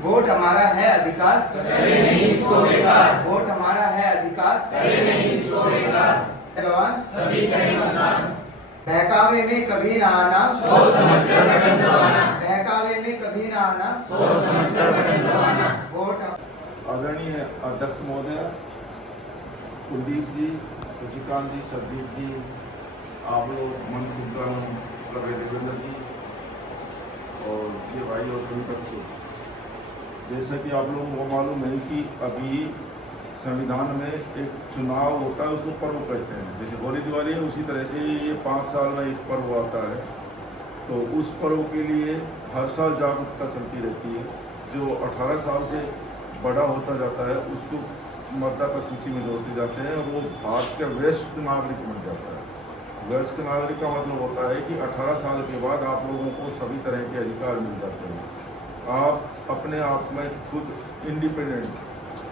Vote हमारा है अधिकार, करें नहीं इसको बेकार। वोट हमारा है अधिकार, करें नहीं इसको बेकार। जवान सभी करें मतदान। बहकावे में कभी ना आना, सोच समझकर बटन दबाना। बहकावे में कभी ना आना, सोच समझकर बटन दबाना। वोट आदरणीय अध्यक्ष महोदय, कुलदीप जी, शशिकांत जी, सरदीप जी, आप लोग मन संचालन कर रहे देवेंद्र जी और ये भाई और सभी बच्चे, जैसा कि आप लोगों को मालूम है कि अभी संविधान में एक चुनाव होता है, उसको पर्व कहते हैं। जैसे होली दिवाली है, उसी तरह से ये 5 साल में एक पर्व आता है। तो उस पर्व के लिए हर साल जागरूकता चलती रहती है। जो 18 साल से बड़ा होता जाता है उसको मतदाता सूची में जोड़ते जाते हैं और वो भारत के वरिष्ठ नागरिक बन जाता है। वरिष्ठ नागरिक का मतलब होता है कि 18 साल के बाद आप लोगों को सभी तरह के अधिकार मिल जाते हैं। आप अपने आप में खुद इंडिपेंडेंट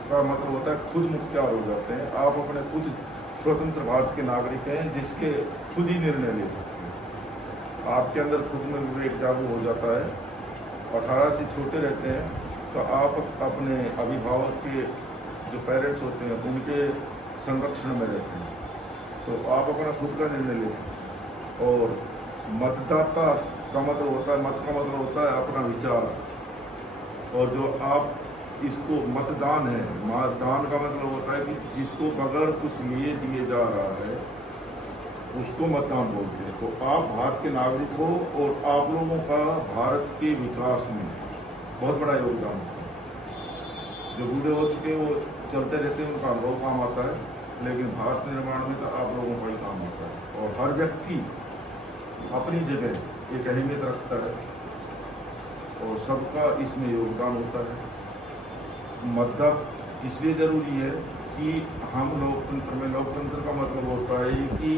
का मतलब होता है खुद मुख्तियार हो जाते हैं। आप अपने खुद स्वतंत्र भारत के नागरिक हैं जिसके खुद ही निर्णय ले सकते हैं। आपके अंदर खुद में विवेक जागरूक हो जाता है। 18 से छोटे रहते हैं तो आप अपने अभिभावक के जो पेरेंट्स होते हैं उनके संरक्षण में रहते हैं, तो आप अपना खुद का निर्णय ले सकते हैं। और मतदाता का मतलब होता है, मत का मतलब होता है अपना विचार। और जो आप इसको मतदान है, मतदान का मतलब होता है कि जिसको बगैर कुछ लिए दिए जा रहा है उसको मतदान बोलते हैं। तो आप भारत के नागरिक हो और आप लोगों का भारत के विकास में बहुत बड़ा योगदान है। जो बूढ़े हो चुके वो चलते रहते हैं, उनका अनुभव काम आता है, लेकिन भारत निर्माण में तो आप लोगों का ही काम आता है। और हर व्यक्ति अपनी जगह एक अहमियत रखता है और सबका इसमें योगदान होता है। मतदान इसलिए ज़रूरी है कि हम लोकतंत्र में, लोकतंत्र का मतलब होता है कि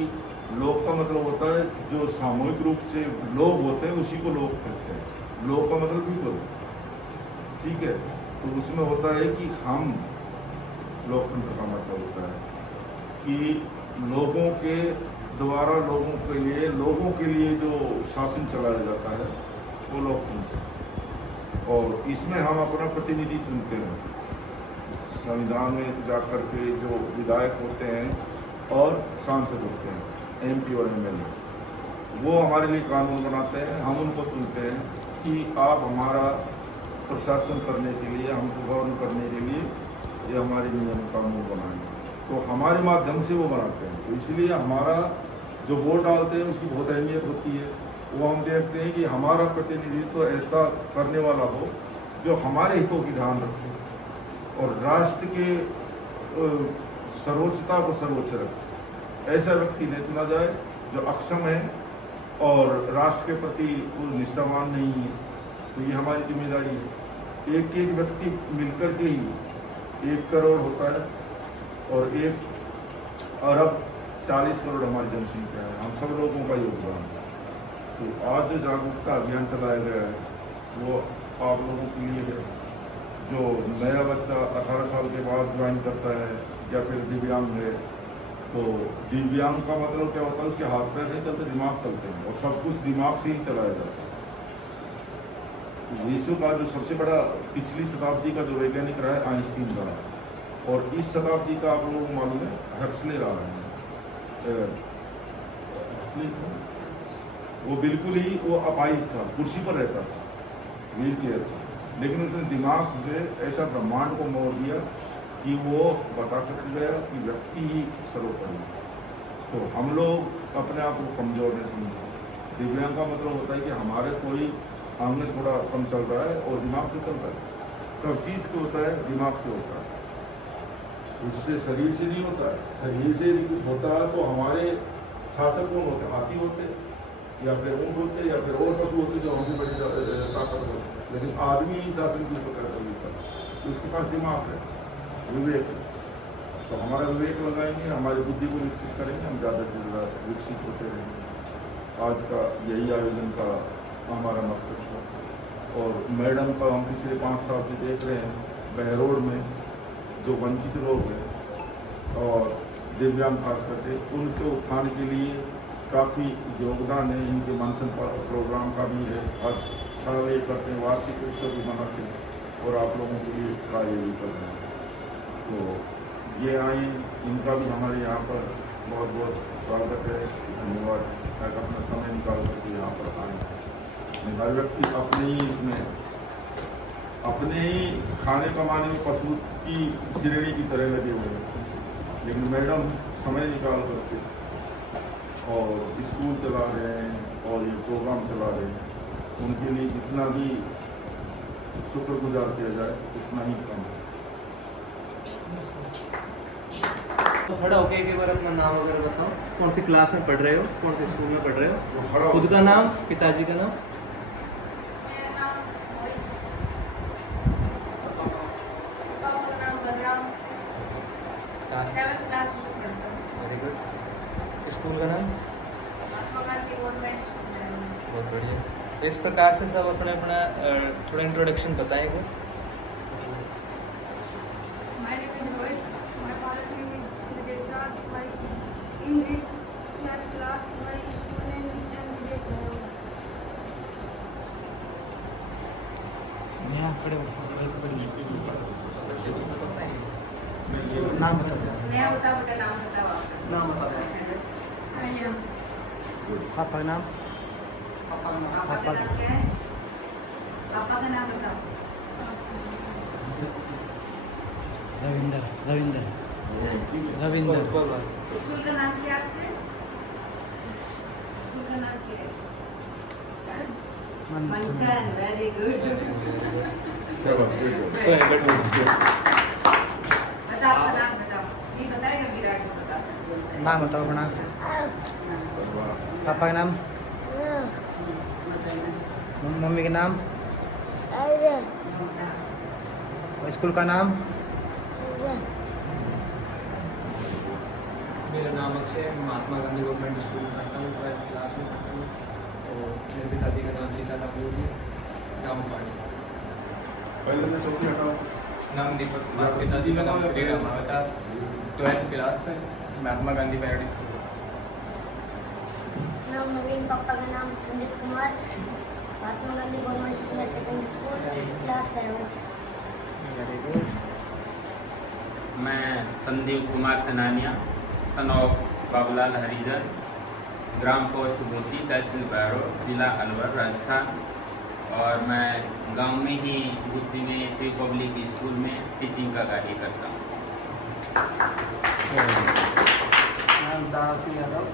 लोक का मतलब होता है जो सामूहिक रूप से लोग होते हैं उसी को लोग कहते हैं। लोक का मतलब पीपल, ठीक है। तो उसमें होता है कि हम, लोकतंत्र का मतलब होता है कि लोगों के द्वारा लोगों के लिए जो शासन चलाया जाता है वो लोकतंत्र। और इसमें हम अपना प्रतिनिधि चुनते हैं। संविधान में जाकर के जो विधायक होते हैं और सांसद होते हैं, MP और MLA, वो हमारे लिए कानून बनाते हैं। हम उनको चुनते हैं कि आप हमारा प्रशासन करने के लिए, हमको गवर्न करने के लिए ये हमारे नियम कानून बनाएंगे। तो हमारे माध्यम से वो बनाते हैं। तो इसलिए हमारा जो वोट डालते हैं उसकी बहुत अहमियत होती है। वो हम देखते हैं कि हमारा प्रतिनिधित्व ऐसा करने वाला हो जो हमारे हितों की ध्यान रखे और राष्ट्र के सर्वोच्चता को सर्वोच्च रखे। ऐसा व्यक्ति नहीं चुना जाए जो अक्षम है और राष्ट्र के प्रति निष्ठावान नहीं है। तो ये हमारी जिम्मेदारी है। एक एक व्यक्ति मिलकर के ही 1 करोड़ होता है और 1 अरब 40 करोड़ हमारी जनसंख्या है। हम सब लोगों का योगदान है। तो आज जो जागरूकता अभियान चलाया गया है वो आप लोगों के लिए है। जो नया बच्चा 18 साल के बाद ज्वाइन करता है या फिर दिव्यांग है, तो दिव्यांग का मतलब क्या होता है, उसके हाथ पैर नहीं चलते, दिमाग चलते हैं और सब कुछ दिमाग से ही चलाया जाता है। विश्व का जो सबसे बड़ा पिछली शताब्दी का जो वैज्ञानिक रहा है आइंस्टीन रहा, और इस शताब्दी का आप लोगों को मालूम है हक्सले रहा है। वो बिल्कुल ही वो अपाहिज था, कुर्सी पर रहता था, व्हील चेयर था, लेकिन उसने दिमाग से ऐसा ब्रह्मांड को मोड़ दिया कि वो बता कर गया कि व्यक्ति ही सर्वोपरि। तो हम लोग अपने आप को कमजोर नहीं समझे। दिव्यांग का मतलब होता है कि हमारे कोई अंग थोड़ा कम चल रहा है और दिमाग से चलता है। सब चीज़ को होता है दिमाग से होता है, उससे शरीर से नहीं होता है। शरीर से यदि कुछ होता है तो हमारे शासक कौन होते, हाथी होते या फिर ऊँट होते या फिर और पशु होते जो हमसे बड़ी ताकत होती, लेकिन आदमी ही शासन की ऊपर कर सकता है। तो उसके पास दिमाग है, विवेक है। तो हमारा विवेक लगाएंगे, हमारी बुद्धि को विकसित करेंगे, हम ज़्यादा से ज़्यादा विकसित होते रहेंगे। आज का यही आयोजन का हमारा मकसद था। और मैडम का हम पिछले 5 साल से देख रहे हैं, बहरोड में जो वंचित लोग हैं और दिव्यांग खास करके, उनके उत्थान के लिए काफ़ी योगदान है। इनके मंथन प्रोग्राम का भी है, हर साल ये करते हैं, वार्षिक उत्सव भी मनाते हैं। और आप लोगों के लिए कार्य भी कर रहे हैं। तो ये आई, इनका भी हमारे यहाँ पर बहुत बहुत स्वागत है, धन्यवाद। मैं अपना समय निकाल करके यहाँ पर आए। हर व्यक्ति अपने ही खाने कमाने में पशु की श्रेणी की तरह लगे हुए हैं, लेकिन मैडम समय निकाल करके और स्कूल चला रहे हैं और ये प्रोग्राम चला रहे हैं। उनके लिए जितना भी शुक्रगुजार किया जाए उतना ही कम है। तो खड़ा होके एक बार अपना नाम वगैरह बताओ, कौन सी क्लास में पढ़ रहे हो, कौन से स्कूल में पढ़ रहे हो, वो खड़ा खुद का नाम, पिताजी का नाम। Very good. स्कूल का नाम? बहुत बढ़िया। इस प्रकार से सब अपना अपना थोड़ा इंट्रोडक्शन बताएंगे। My name is Rohit. My father's name is Sri Desraj. My in 12th class, my school name is Vijay Sayo. यहाँ खड़े हो, नाम बताओ। नया बताओ बेटा, नाम बताओ आपका। नाम बताओ। आर्यन। पापा का नाम? पापा का नाम क्या है? पापा का नाम बताओ। रविंदर। कोई बात नहीं। स्कूल का नाम क्या है आपके? स्कूल का नाम क्या है? मंथन। Very good. क्या बात है? कोई नहीं, बैठो। बताओ आपका नाम बताओ। ये बताएगा विराट को बता सकते हो। नाम बताओ अपना। पापा का नाम? मम्मी का नाम? और स्कूल का नाम? मेरा नाम अक्षय है। मैं महात्मा गांधी गवर्नमेंट स्कूल में पढ़ता हूँ, 12th क्लास में पढ़ता हूँ। और मेरे पिताजी का नाम सीता लापूरी, गाँव पाड़ी। पहले मैं चौकी हटाओ। नाम दीपक कुमार, पिताजी का नाम श्री राम अवतार, 12th क्लास है, महात्मा गांधी पैराडाइज स्कूल। नाम नवीन, पापा का नाम Sandeep Kumar, Mahatma Gandhi government senior secondary school, class 7th। Very good. मैं संदीप कुमार चनानिया, सन ऑफ बाबूलाल हरिजन, ग्राम पोस्ट भूसी, तहसील बैरो, जिला अलवर, राजस्थान। और मैं गांव में ही बुद्धि में सी पब्लिक स्कूल में टीचिंग का कार्य करता हूँ। नाम दारा सिंह यादव,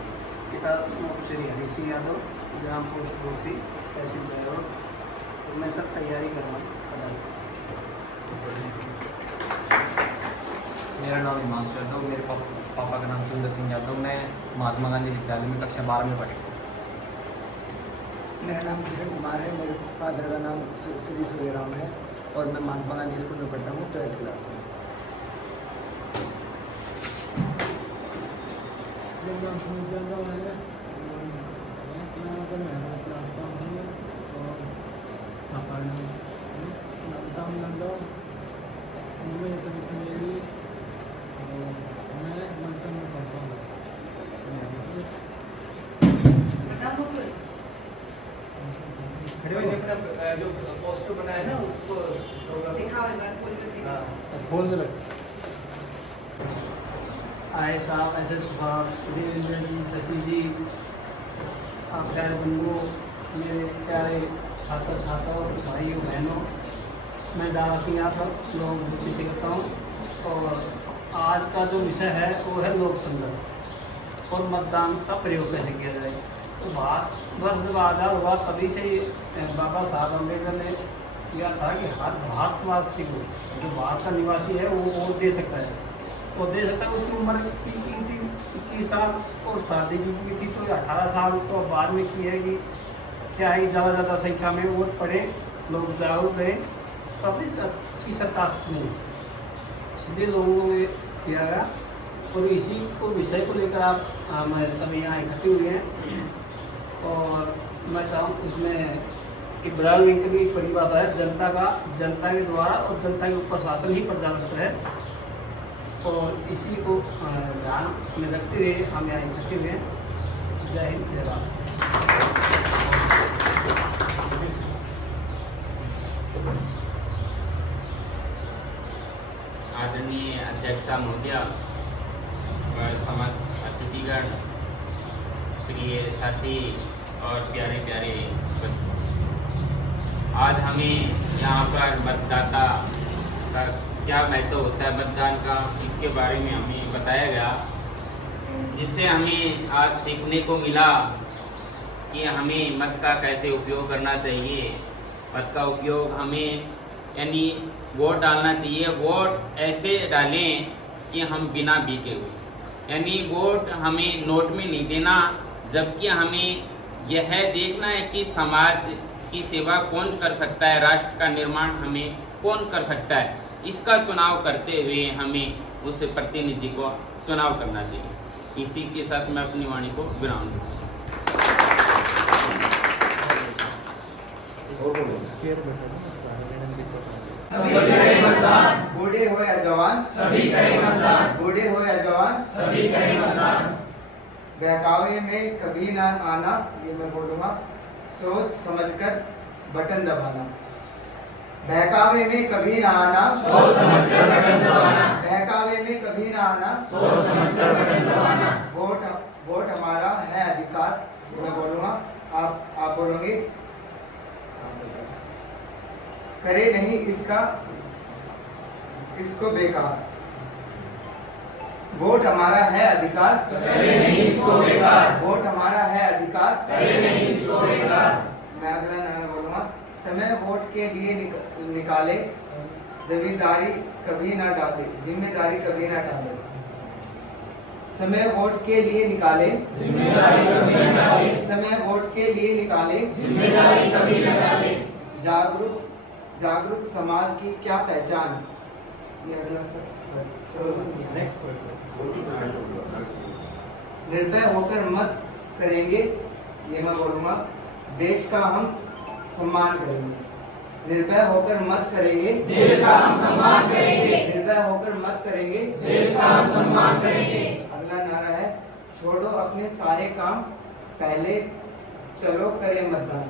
पिता श्री हरि सिंह यादव, ग्राम पोस्ट भूसी, तहसील बैरो। तो मैं सब तैयारी कर रहा हूँ पढ़ाई। मेरा नाम हिमांशु यादव, मेरे पापा का नाम सुंदर सिंह यादव। मैं महात्मा गांधी विद्यालय में कक्षा 12 में पढ़ी। मेरा नाम किशन कुमार है। मेरे फादर का नाम श्री सूर्यराम है और मैं महात्मा गांधी स्कूल में पढ़ता हूँ, 12th क्लास में। मेरा नाम सुनील यादव है। मैं अगर मेहनत करता हूँ और पापा नाम नमताम यादव, मम्मी तबियत मेरी, और मैं मंथन में पढ़ता हूँ। बताओ मुकुल। खड़े होके अपना जो पोस्टर बनाया है ना उसको दिखाओ एक बार खोल कर दिखाओ। बोल दे। आए साहब, ऐसे सुभाष, देवेंद्र जी, शशि जी, आप प्यारे बंधुओं, मेरे प्यारे छात्र छात्राओं, भाइयों बहनों, मैं दारा सिंह यादव, लोक भूति से करता हूँ। और आज का जो विषय है वो है लोकतंत्र और मतदान का प्रयोग कैसे किया जाए। तो भारत जब आज़ाद हुआ तभी से ही बाबा साहब अम्बेडकर ने किया था कि हर भारतवासी को, जो भारत का निवासी है, वो वोट दे सकता है। वो दे सकता है। उसकी उम्र की थी 21 साल और शादी की थी तो 18 साल। तो बाद में की है कि क्या है, ज़्यादा संख्या में वोट पड़े, लोग जागरूक रहे, तो अपनी अच्छी सत्ता चुनी, इसलिए लोगों ने किया गया। और इसी को विषय को लेकर आप हम सब यहाँ इकट्ठे हुए हैं। और मैं चाहूँ इसमें इब्राहिम लिंकन की एक परिभाषा है, जनता के द्वारा और जनता के ऊपर शासन ही प्रजातंत्र है। और इसी को ध्यान में रखते हुए हम यहाँ इकट्ठे हुए हैं। जय हिंद, जय भारत। आदरणीय अध्यक्षा महोदया और समस्त अतिथिगण, प्रिय साथी और प्यारे प्यारे बच्चों, आज हमें यहाँ पर मतदाता का क्या महत्व होता है, मतदान का, इसके बारे में हमें बताया गया, जिससे हमें आज सीखने को मिला कि हमें मत का कैसे उपयोग करना चाहिए। मत का उपयोग हमें यानी वोट डालना चाहिए। वोट ऐसे डालें कि हम बिना बीके हुए, यानी वोट हमें नोट में नहीं देना, जबकि हमें यह देखना है कि समाज की सेवा कौन कर सकता है, राष्ट्र का निर्माण हमें कौन कर सकता है। इसका चुनाव करते हुए हमें उस प्रतिनिधि को चुनाव करना चाहिए। इसी के साथ मैं अपनी वाणी को विराम दूँ। सभी करें मतदान, बूढ़े हो या जवान, सभी करें मतदान, बूढ़े हो या जवान, सभी करें मतदान। बहकावे में कभी ना आना, ये मैं बोलूँगा, सोच समझकर बटन दबाना। बहकावे में कभी ना आना, सोच समझकर बटन दबाना, बहकावे में कभी ना आना, सोच समझकर बटन दबाना। वोट हमारा है अधिकार, ये मैं बोलूँगा, आप बोलोगे। करे नहीं इसको बेकार। वोट हमारा है अधिकार, करे नहीं इसको बेकार। वोट हमारा है अधिकार, करे नहीं इसको बेकार। मैं अगला नारा बोलूँगा। समय वोट के लिए निकाले, जिम्मेदारी कभी ना डाले, जिम्मेदारी कभी ना डाले। समय वोट के लिए निकाले, जिम्मेदारी कभी न डाले, समय वोट के लिए निकाले, जिम्मेदारी कभी न डाले। जागरूक समाज की क्या पहचान। ये अगला निर्भय होकर मत करेंगे, ये मैं बोलूँगा, देश का हम सम्मान करेंगे। निर्भय होकर मत करेंगे, देश का हम सम्मान करेंगे। निर्भय होकर मत करेंगे, देश का हम सम्मान करेंगे। अगला नारा है, छोड़ो अपने सारे काम, पहले चलो करें मतदान।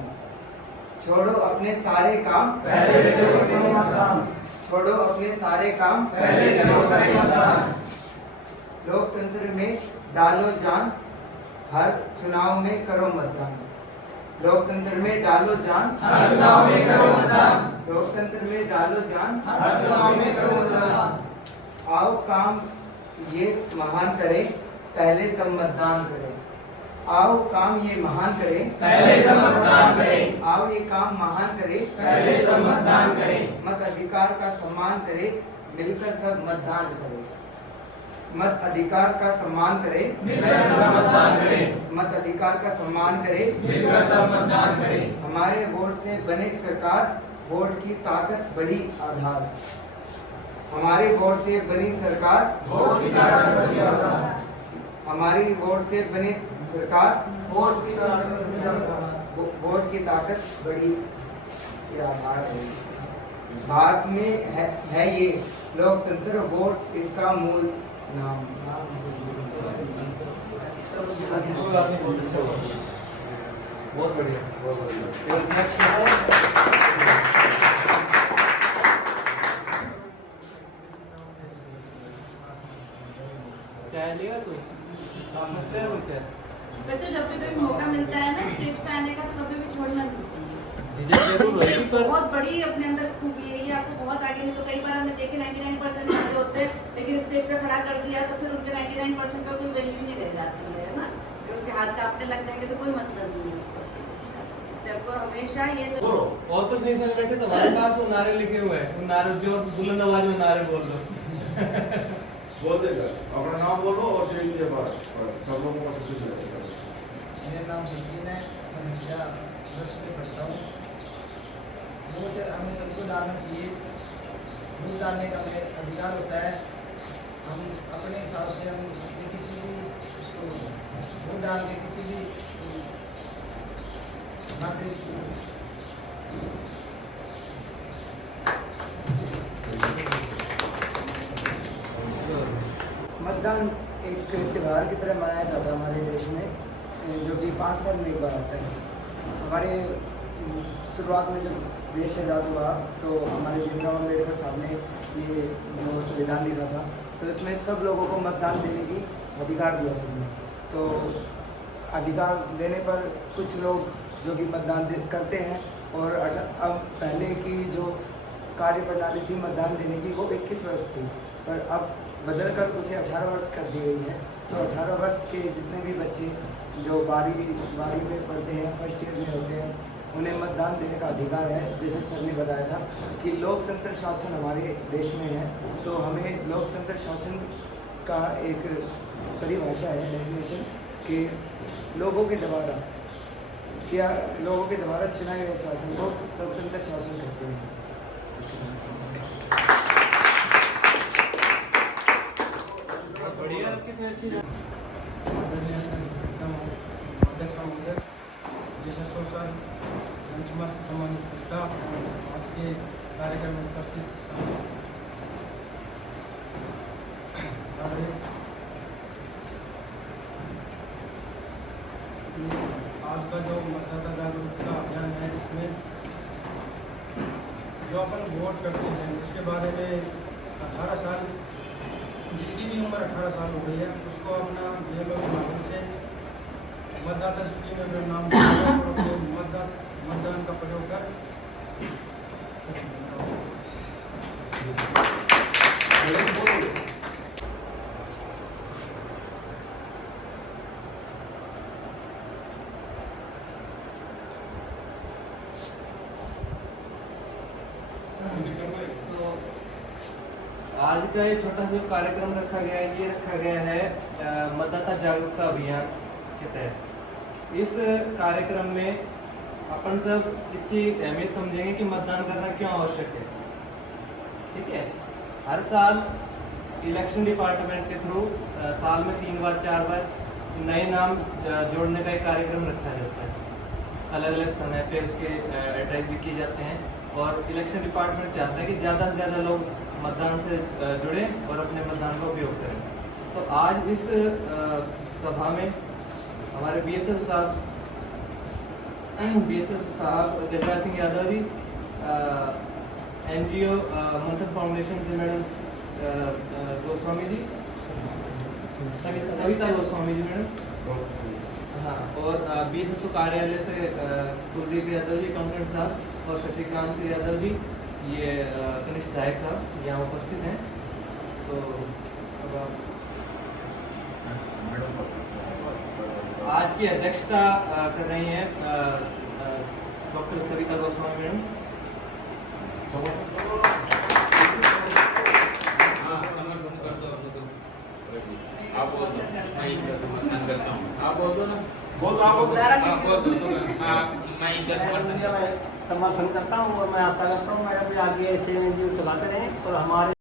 छोड़ो अपने सारे काम, पहले चलो करें मतदान। छोड़ो अपने सारे काम, पहले चलो करें मतदान। लोकतंत्र में डालो जान, हर चुनाव में करो मतदान। लोकतंत्र में डालो जान, हर चुनाव में करो मतदान। लोकतंत्र में डालो जान, हर चुनाव में करो मतदान। आओ काम ये महान करें, पहले सब मतदान करें। आओ काम ये महान करें, पहले सब मतदान करें। आओ ये काम महान करें, पहले सब मतदान करें। मत अधिकार का सम्मान करें, मिलकर सब मतदान करें। मत अधिकार का सम्मान करें, मिलकर सब मतदान करें। मत अधिकार का सम्मान करें, मिलकर सब मतदान करें। हमारे वोट से बने सरकार, वोट की ताकत बड़ी आधार। हमारे वोट से बनी सरकार, वोट की ताकत बड़ी आधार। हमारी वोट से बनी सरकार, वोट की ताकत बड़ी आधार। वोट की ताकत बड़ी ये आधार है। भारत में है ये लोकतंत्र, वोट इसका मूल नाम। बहुत बढ़िया। चाय लिया तू? बच्चों, जब भी कभी मौका मिलता है ना स्टेज पे आने का, तो कभी भी छोड़ना नहीं चाहिए। जरूर होगी, पर बहुत बड़ी अपने अंदर खूबी है ये, आपको बहुत आगे। नहीं तो कई बार हमने देखे 99% खड़े होते हैं, लेकिन स्टेज पे खड़ा कर दिया तो फिर उनके 99% का कोई वैल्यू नहीं रह जाती है ना, उनके हाथ कांपने लग जाएंगे तो कोई मतलब नहीं है उस परसेंटेज का। इसलिए आपको हमेशा ये और कुछ नहीं समझ बैठे तो हमारे पास वो नारे लिखे हुए हैं, उन नारे जो बुलंद आवाज में नारे बोल दो। बोल देगा, अपना नाम बोलो और जो इनके बाद सब लोगों को सूचित करेगा। मेरा नाम सचिन है, मैं हमेशा 10 में पढ़ता हूँ। वोट हमें सबको डालना चाहिए। वोट डालने का हमें अधिकार होता है। हम अपने हिसाब से हम अपने किसी भी उसको वोट डाल के किसी भी मतदान एक त्यौहार की तरह मनाया जाता है हमारे देश में, जो कि 5 साल में एक बार आता है। हमारे शुरुआत में जब देश आज़ाद हुआ तो हमारे भीमराव अम्बेडकर साहब ने ये जो संविधान लिखा था, तो इसमें सब लोगों को मतदान देने की अधिकार दिया सबने। तो अधिकार देने पर कुछ लोग जो कि मतदान करते हैं, और अब पहले की जो कार्य प्रणाली थी मतदान देने की वो 21 वर्ष थी, पर अब बदलकर उसे 18 वर्ष कर दी गई है। तो 18 वर्ष के जितने भी बच्चे जो 12वीं में पढ़ते हैं, फर्स्ट ईयर में होते हैं, उन्हें मतदान देने का अधिकार है। जैसे सर ने बताया था कि लोकतंत्र शासन हमारे देश में है, तो हमें लोकतंत्र शासन का एक परिभाषा है, डेफिनेशन, कि लोगों के द्वारा चुनाए गए शासन को लोकतंत्र शासन कहते हैं। बढ़िया, कितनी अच्छी अध्यक्ष महोदय, जैसे सोशल संबंधित स्टाफ, आज के कार्यक्रम में उपस्थित आज का जो मतदाता जागरूकता अभियान है, इसमें जो अपन वोट करते हैं उसके बारे में 18 साल, जिसकी भी उम्र 18 साल हो गई है, उसको अपना BLO के माध्यम से मतदाता सूची में अपना नाम और अपने मतदान का प्रयोग कर आज का ये छोटा सा कार्यक्रम रखा गया है, ये रखा गया है मतदाता जागरूकता अभियान के तहत। इस कार्यक्रम में अपन सब इसकी अहमियत समझेंगे कि मतदान करना क्यों आवश्यक है। ठीक है, हर साल इलेक्शन डिपार्टमेंट के थ्रू साल में 3 बार 4 बार नए नाम जोड़ने का एक कार्यक्रम रखा जाता है। अलग अलग समय पे उसके एड्रेस भी किए जाते हैं, और इलेक्शन डिपार्टमेंट चाहता है कि ज़्यादा से ज़्यादा लोग मतदान से जुड़े और अपने मतदान का उपयोग करें। तो आज इस सभा में हमारे BSF साहब गजराज सिंह यादव जी, NGO मंथन फाउंडेशन से मैडम गोस्वामी जी, सविता गोस्वामी जी मैडम, हाँ, और BSF कार्यालय से कुलदीप यादव जी अकाउंटेंट साहब, और शशिकांत यादव जी, ये कनिष्ठ सहायक साहब यहाँ उपस्थित हैं। तो अब आज की अध्यक्षता कर रही हैं डॉक्टर सविता गोस्वामी मैडम। आप बोल दो, मैं इनका समर्थन करता हूँ। आप बोल दो ना, मैं इनका समर्थन करता हूँ, और मैं आशा करता हूँ मैडम भी आगे ऐसे NGO चलाते रहें और हमारे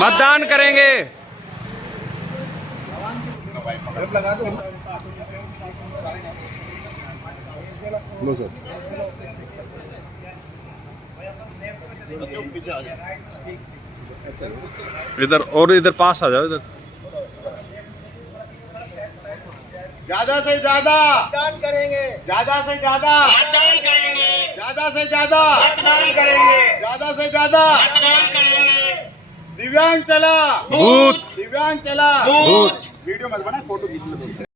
मतदान करेंगे। लो सर, इधर और इधर पास आ जाओ, इधर ज्यादा से ज्यादा मतदान करेंगे, ज्यादा से ज्यादा मतदान करेंगे, ज्यादा से ज्यादा मतदान करेंगे, ज्यादा से ज्यादा मतदान करेंगे। दिव्यांग चला बूथ दिव्यांग चला बूथ वीडियो मत बना फोटो खींच लो।